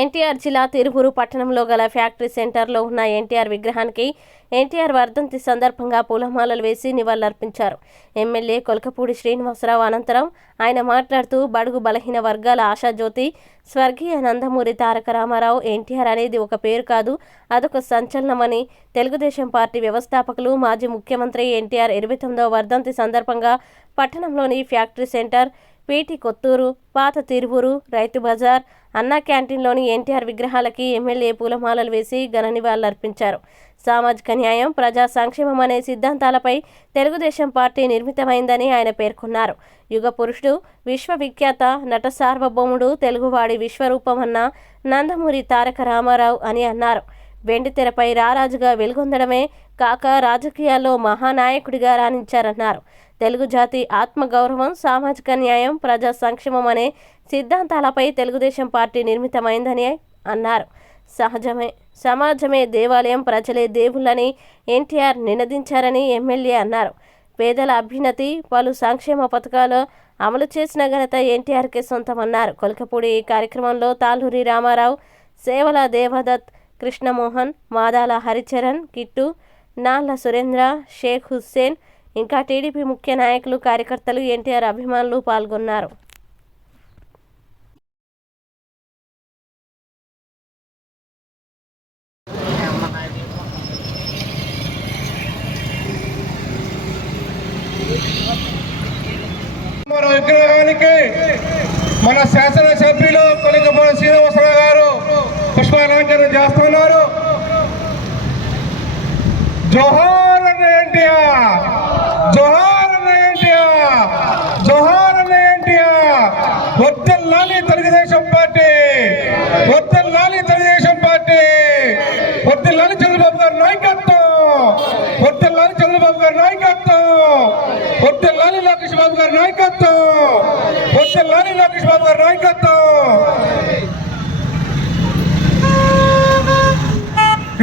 ఎన్టీఆర్ జిల్లా తిరువురు పట్టణంలో గల ఫ్యాక్టరీ సెంటర్లో ఉన్న ఎన్టీఆర్ విగ్రహానికి ఎన్టీఆర్ వర్ధంతి సందర్భంగా పూలమాలలు వేసి నివాళులర్పించారు. ఎమ్మెల్యే కొలకపూడి శ్రీనివాసరావు అనంతరం ఆయన మాట్లాడుతూ బడుగు బలహీన వర్గాల ఆశాజ్యోతి స్వర్గీయ నందమూరి తారక రామారావు ఎన్టీఆర్ అనేది ఒక పేరు కాదు అదొక సంచలనమని తెలుగుదేశం పార్టీ వ్యవస్థాపకులు మాజీ ముఖ్యమంత్రి ఎన్టీఆర్ ఇరవై తొమ్మిదవ వర్ధంతి సందర్భంగా పట్టణంలోని ఫ్యాక్టరీ సెంటర్ పీటి కొత్తూరు పాత తిరువురు రైతు బజార్ అన్నా క్యాంటీన్లోని ఎన్టీఆర్ విగ్రహాలకి ఎమ్మెల్యే పూలమాలలు వేసి ఘన నివాళులర్పించారు. సామాజిక న్యాయం ప్రజా సంక్షేమం అనే సిద్ధాంతాలపై తెలుగుదేశం పార్టీ నిర్మితమైందని ఆయన పేర్కొన్నారు. యుగ పురుషుడు విశ్వవిఖ్యాత నట సార్వభౌముడు తెలుగువాడి విశ్వరూపమన్న నందమూరి తారక రామారావు అని అన్నారు. వెండితెరపై రారాజుగా వెలుగొందడమే కాక రాజకీయాల్లో మహానాయకుడిగా రాణించారన్నారు. తెలుగు జాతి ఆత్మగౌరవం సామాజిక న్యాయం ప్రజా సంక్షేమం అనే సిద్ధాంతాలపై తెలుగుదేశం పార్టీ నిర్మితమైందని అన్నారు. సహజమే సమాజమే దేవాలయం ప్రజలే దేవుళ్ళని ఎన్టీఆర్ నినదించారని ఎమ్మెల్యే అన్నారు. పేదల అభ్యున్నతి పలు సంక్షేమ పథకాలు అమలు చేసిన ఘనత ఎన్టీఆర్కే సొంతమన్నారు. కొలకపూడి ఈ కార్యక్రమంలో తాళ్ళూరి రామారావు సేవల దేవదత్ కృష్ణమోహన్ మాదాల హరిచరణ్ కిట్టు నాళ్ళ సురేంద్ర షేక్ హుస్సేన్ ఇంకా టీడీపీ ముఖ్య నాయకులు కార్యకర్తలు ఎన్టీఆర్ అభిమానులు పాల్గొన్నారు. మన విగ్రహానికి మన శాసనసభ్యులు కొలికపూడి శ్రీనివాసరావు గారు పుష్పాలంకరణ చేస్తున్నారు. జోహార్ అన్న ఎన్టీఆర్ జోహార్ అన్న ఎన్టీఆర్ జోహార్ అన్న ఎన్టీఆర్ వద్దల్లాలి తెలుగుదేశం పార్టీ వద్దల్లాలి తెలుగుదేశం పార్టీ వద్దల్లాలి చంద్రబాబు గారి నాయకత్వం కృష్ణబాబు గారి నాయకత్వం. వద్దల్లాలి లోకేష్ బాబు గారి నాయకత్వం. వద్దల్లాలి లోకేష్ బాబు గారి నాయకత్వం.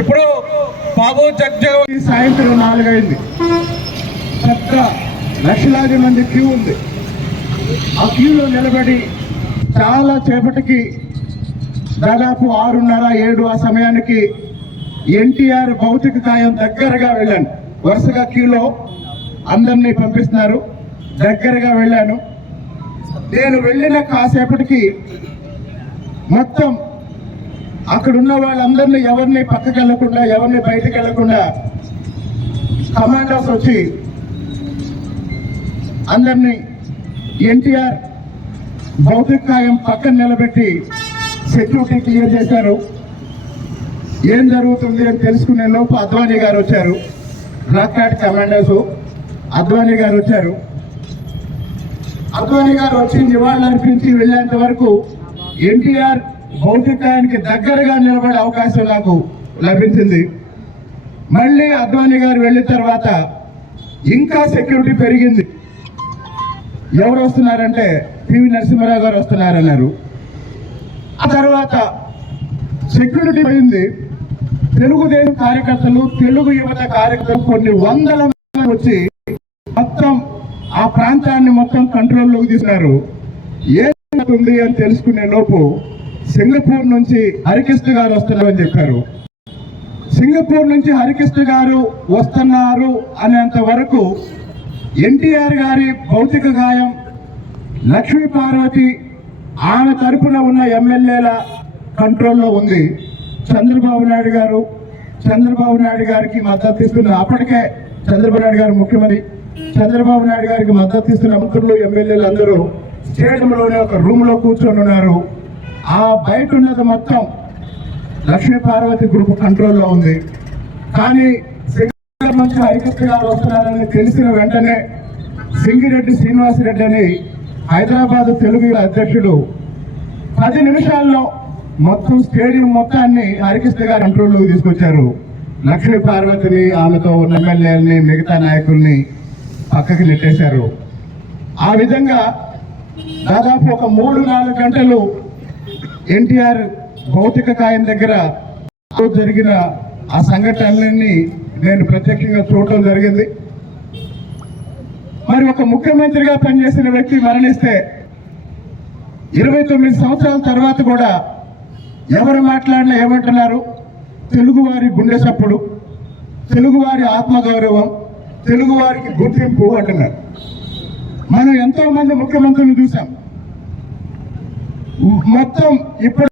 ఇప్పుడు బాబు జగ్జగన్ సాయంత్రం నాలుగైంది. పెద్ద లక్షలాది మంది క్యూ ఉంది. ఆ క్యూలో నిలబడి చాలా సేపటికి దాదాపు ఆరున్నర ఏడు ఆ సమయానికి ఎన్టీఆర్ భౌతిక కాయం దగ్గరగా వెళ్ళాను. వరుసగా క్యూలో అందరినీ పంపిస్తున్నారు. దగ్గరగా వెళ్ళాను. నేను వెళ్ళిన కాసేపటికి మొత్తం అక్కడ ఉన్న వాళ్ళందరినీ ఎవరిని పక్కకి వెళ్ళకుండా ఎవరిని బయటకు వెళ్ళకుండా కమాండర్స్ వచ్చి అందరినీ ఎన్టీఆర్ భౌతికాయం పక్కన నిలబెట్టి సెక్యూరిటీ క్లియర్ చేశారు. ఏం జరుగుతుంది అని తెలుసుకునే లోపు అద్వానీ గారు వచ్చారు. బ్లాక్ కార్డ్ కమాండర్స్ అద్వానీ గారు వచ్చారు. అద్వానీ గారు వచ్చి నివాళులర్పించి వెళ్ళేంత వరకు ఎన్టీఆర్ భౌతికాయానికి దగ్గరగా నిలబడే అవకాశం నాకు లభించింది. మళ్ళీ అద్వానీ గారు వెళ్ళిన తర్వాత ఇంకా సెక్యూరిటీ పెరిగింది. ఎవరు వస్తున్నారంటే పివి నరసింహారావు గారు వస్తున్నారన్నారు. ఆ తర్వాత సెక్యూరిటీ పోయింది తెలుగుదేశం కార్యకర్తలు తెలుగు యువత కార్యకర్తలు కొన్ని వందల వచ్చి మొత్తం ఆ ప్రాంతాన్ని మొత్తం కంట్రోల్లోకి తీసుకున్నారు ఏం అని తెలుసుకునే లోపు సింగపూర్ నుంచి హరికృష్ణ గారు వస్తున్నారని చెప్పారు. సింగపూర్ నుంచి హరికృష్ణ గారు వస్తున్నారు అనేంత వరకు ఎన్టీఆర్ గారి భౌతిక గాయం లక్ష్మీ పార్వతి ఆమె తరపున ఉన్న ఎమ్మెల్యేల కంట్రోల్లో ఉంది. చంద్రబాబు నాయుడు గారు చంద్రబాబు నాయుడు గారికి మద్దతు ఇస్తున్న అప్పటికే చంద్రబాబు నాయుడు గారు ముఖ్యమంత్రి. చంద్రబాబు నాయుడు గారికి మద్దతు ఇస్తున్న మంత్రులు ఎమ్మెల్యేలు అందరూ స్టేడియంలోనే ఒక రూమ్లో కూర్చొని ఉన్నారు. ఆ బయట ఉన్నది మొత్తం లక్ష్మీ పార్వతి గ్రూప్ కంట్రోల్లో ఉంది. కానీ సింగర్ నుంచి హరికృష్ణ గారు వస్తున్నారని తెలిసిన వెంటనే సింగిరెడ్డి శ్రీనివాసరెడ్డి అని హైదరాబాద్ తెలుగు అధ్యక్షుడు పది నిమిషాల్లో మొత్తం స్టేడియం మొత్తాన్ని హరికృష్ణ గారి కంట్రోల్లోకి తీసుకొచ్చారు. లక్ష్మీ పార్వతిని ఆమెతో ఉన్న ఎమ్మెల్యేలని మిగతా నాయకుల్ని పక్కకి నెట్టేశారు. ఆ విధంగా దాదాపు ఒక మూడు నాలుగు గంటలు ఎన్టీఆర్ భౌతిక కాయం దగ్గర జరిగిన ఆ సంఘటనలన్నీ నేను ప్రత్యక్షంగా చూడటం జరిగింది. మరి ఒక ముఖ్యమంత్రిగా పనిచేసిన వ్యక్తి మరణిస్తే ఇరవై తొమ్మిది సంవత్సరాల తర్వాత కూడా ఎవరు మాట్లాడినా ఏమంటున్నారు? తెలుగువారి గుండె చప్పుడు తెలుగువారి ఆత్మగౌరవం తెలుగువారికి గుర్తింపు అంటున్నారు. మనం ఎంతో మంది ముఖ్యమంత్రులు చూసాం. మొత్తం ఇప్పుడు